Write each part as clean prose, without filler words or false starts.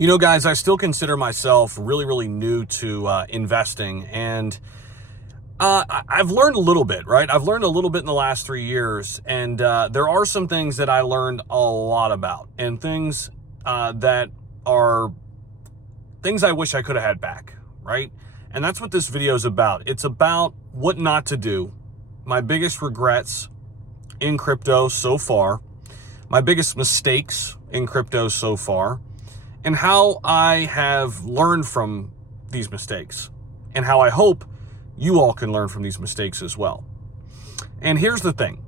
You know, guys, I still consider myself really, really new to investing, and I've learned a little bit, right? I've learned a little bit in the last 3 years, and there are some things that I learned a lot about, and things that are things I wish I could have had back, right? And that's what this video is about. It's about what not to do, my biggest regrets in crypto so far, my biggest mistakes in crypto so far, and how I have learned from these mistakes, and how I hope you all can learn from these mistakes as well. And here's the thing.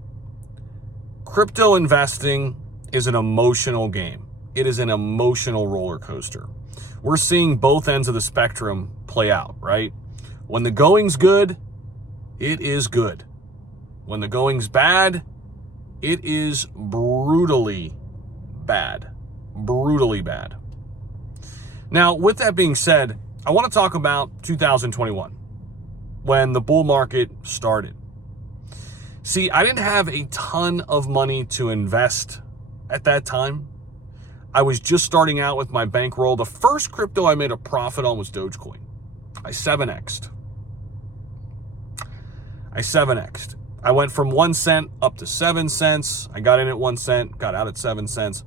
Crypto investing is an emotional game. It is an emotional roller coaster. We're seeing both ends of the spectrum play out, right? When the going's good, it is good. When the going's bad, it is brutally bad. Brutally bad. Now, with that being said, I want to talk about 2021, when the bull market started. See, I didn't have a ton of money to invest at that time. I was just starting out with my bankroll. The first crypto I made a profit on was Dogecoin. I 7x'd. I went from 1 cent up to 7 cents. I got in at 1 cent, got out at 7 cents,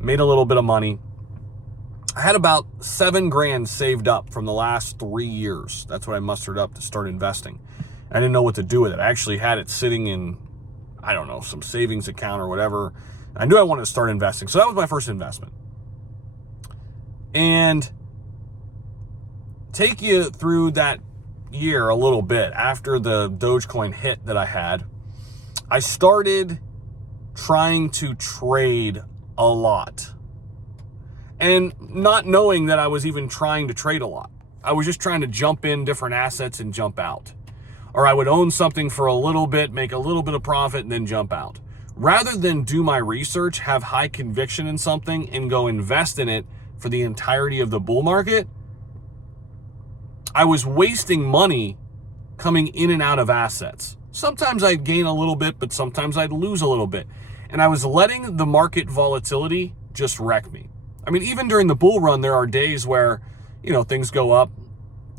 made a little bit of money. I had about 7 grand saved up from the last 3 years. That's what I mustered up to start investing. I didn't know what to do with it. I actually had it sitting in, I don't know, some savings account or whatever. I knew I wanted to start investing. So that was my first investment. And take you through that year a little bit. After the Dogecoin hit that I had, I started trying to trade a lot. And not knowing that I was even trying to trade a lot. I was just trying to jump in different assets and jump out. Or I would own something for a little bit, make a little bit of profit, and then jump out. Rather than do my research, have high conviction in something, and go invest in it for the entirety of the bull market, I was wasting money coming in and out of assets. Sometimes I'd gain a little bit, but sometimes I'd lose a little bit. And I was letting the market volatility just wreck me. I mean, even during the bull run, there are days where, things go up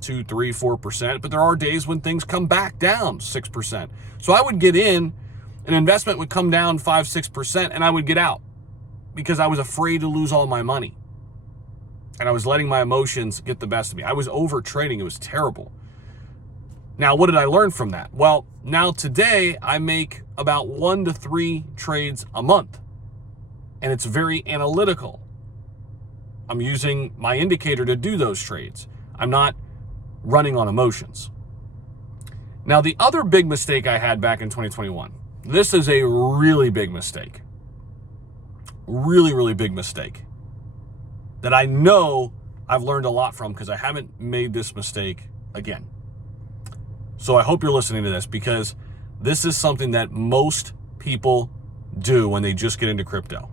2, 3, 4%, but there are days when things come back down 6%. So I would get in, an investment would come down 5, 6%, and I would get out because I was afraid to lose all my money. And I was letting my emotions get the best of me. I was over trading. It was terrible. Now, what did I learn from that? Well, now today I make about 1 to 3 trades a month, and it's very analytical. I'm using my indicator to do those trades. I'm not running on emotions. Now, the other big mistake I had back in 2021, this is a really big mistake. Really, really big mistake that I know I've learned a lot from because I haven't made this mistake again. So I hope you're listening to this, because this is something that most people do when they just get into crypto.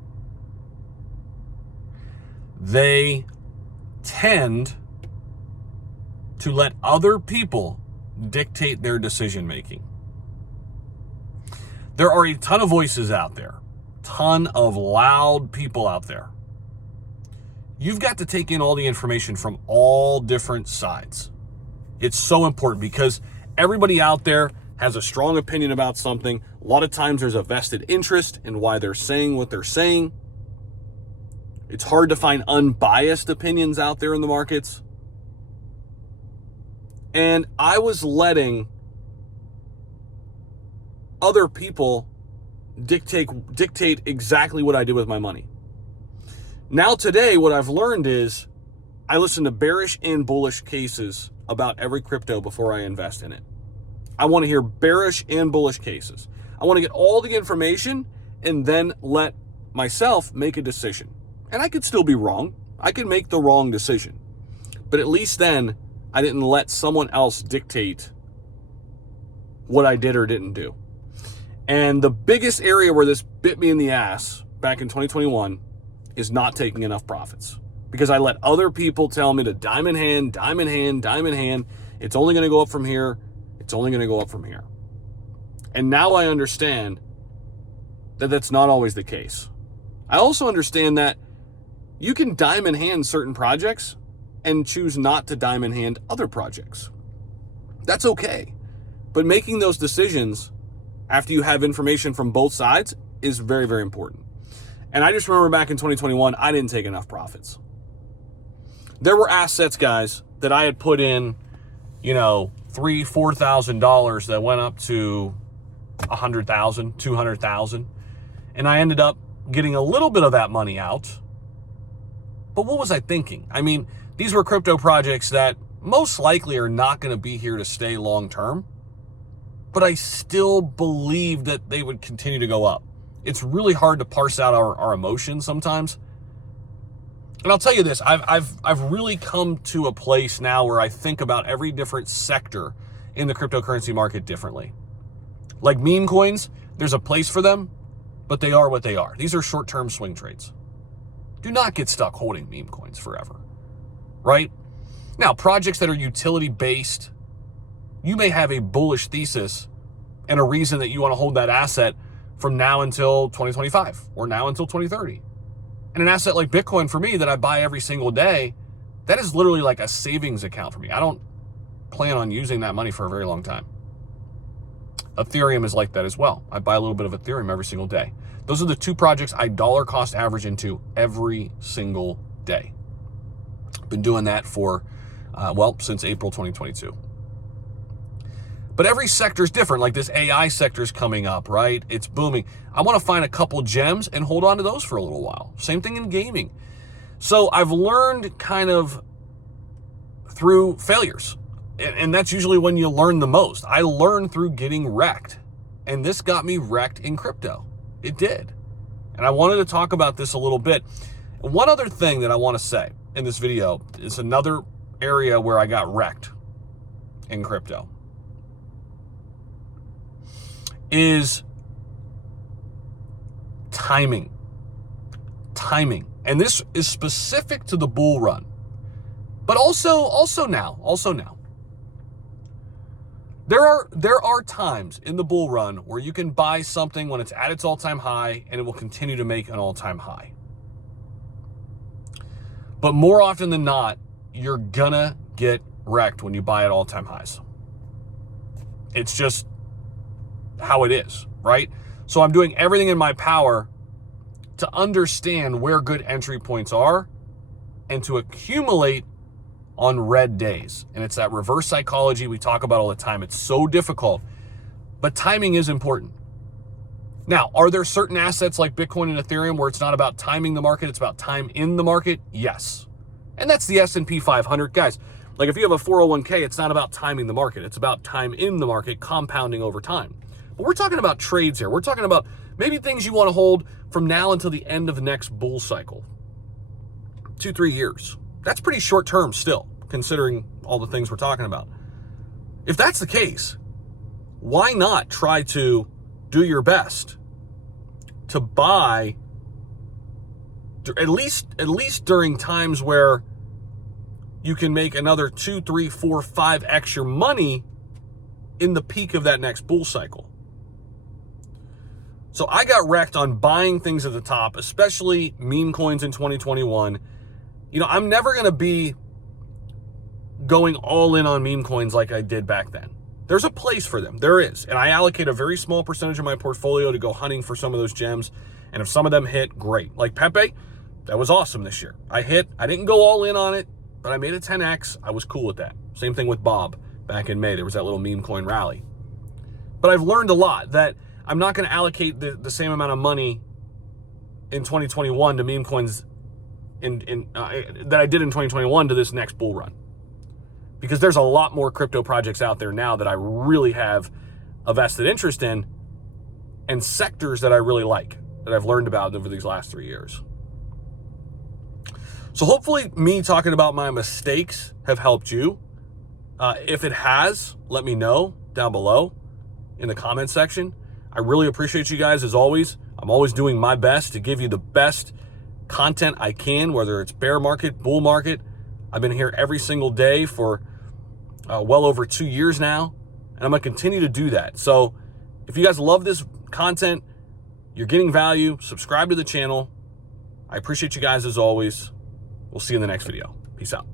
They tend to let other people dictate their decision making. There are a ton of voices out there, ton of loud people out there. You've got to take in all the information from all different sides. It's so important because everybody out there has a strong opinion about something. A lot of times there's a vested interest in why they're saying what they're saying. It's hard to find unbiased opinions out there in the markets. And I was letting other people dictate exactly what I did with my money. Now today, what I've learned is I listen to bearish and bullish cases about every crypto before I invest in it. I want to hear bearish and bullish cases. I want to get all the information and then let myself make a decision. And I could still be wrong. I could make the wrong decision. But at least then I didn't let someone else dictate what I did or didn't do. And the biggest area where this bit me in the ass back in 2021 is not taking enough profits. Because I let other people tell me to diamond hand, diamond hand, diamond hand. It's only going to go up from here. It's only going to go up from here. And now I understand that that's not always the case. I also understand that You can diamond hand certain projects and choose not to diamond hand other projects. That's okay. But making those decisions after you have information from both sides is very, very important. And I just remember back in 2021, I didn't take enough profits. There were assets, guys, that I had put in, $3,000-$4,000 that went up to $100,000, $200,000. And I ended up getting a little bit of that money out. But what was I thinking? I mean, these were crypto projects that most likely are not going to be here to stay long term. But I still believe that they would continue to go up. It's really hard to parse out our emotions sometimes. And I'll tell you this, I've really come to a place now where I think about every different sector in the cryptocurrency market differently. Like meme coins, there's a place for them, but they are what they are. These are short-term swing trades. Do not get stuck holding meme coins forever, right? Now, projects that are utility-based, you may have a bullish thesis and a reason that you want to hold that asset from now until 2025 or now until 2030. And an asset like Bitcoin for me that I buy every single day, that is literally like a savings account for me. I don't plan on using that money for a very long time. Ethereum is like that as well. I buy a little bit of Ethereum every single day. Those are the two projects I dollar cost average into every single day. Been doing that for, since April 2022. But every sector is different. Like this AI sector is coming up, right? It's booming. I want to find a couple gems and hold on to those for a little while. Same thing in gaming. So I've learned kind of through failures. And that's usually when you learn the most. I learned through getting wrecked. And this got me wrecked in crypto. It did. And I wanted to talk about this a little bit. And one other thing that I want to say in this video is another area where I got wrecked in crypto. Is timing. And this is specific to the bull run, but also now. There are times in the bull run where you can buy something when it's at its all-time high and it will continue to make an all-time high. But more often than not, you're gonna get wrecked when you buy at all-time highs. It's just how it is, right? So I'm doing everything in my power to understand where good entry points are and to accumulate on red days. And it's that reverse psychology we talk about all the time. It's so difficult, but timing is important. Now, are there certain assets like Bitcoin and Ethereum where it's not about timing the market, it's about time in the market? Yes. And that's the S&P 500. Guys, like if you have a 401k, it's not about timing the market. It's about time in the market, compounding over time. But we're talking about trades here. We're talking about maybe things you want to hold from now until the end of the next bull cycle. 2-3 years. That's pretty short term still, considering all the things we're talking about. If that's the case, why not try to do your best to buy at least during times where you can make another 2, 3, 4, 5x your money in the peak of that next bull cycle. So I got wrecked on buying things at the top, especially meme coins in 2021. I'm never going to be going all in on meme coins like I did back then. There's a place for them. There is. And I allocate a very small percentage of my portfolio to go hunting for some of those gems. And if some of them hit, great. Like Pepe, that was awesome this year. I didn't go all in on it, but I made a 10x. I was cool with that. Same thing with Bob back in May. There was that little meme coin rally. But I've learned a lot that I'm not going to allocate the same amount of money in 2021 to meme coins that I did in 2021 to this next bull run. Because there's a lot more crypto projects out there now that I really have a vested interest in and sectors that I really like, that I've learned about over these last 3 years. So hopefully me talking about my mistakes have helped you. If it has, let me know down below in the comment section. I really appreciate you guys as always. I'm always doing my best to give you the best content I can, whether it's bear market, bull market. I've been here every single day for well over 2 years now, and I'm going to continue to do that. So if you guys love this content, you're getting value, subscribe to the channel. I appreciate you guys as always. We'll see you in the next video. Peace out.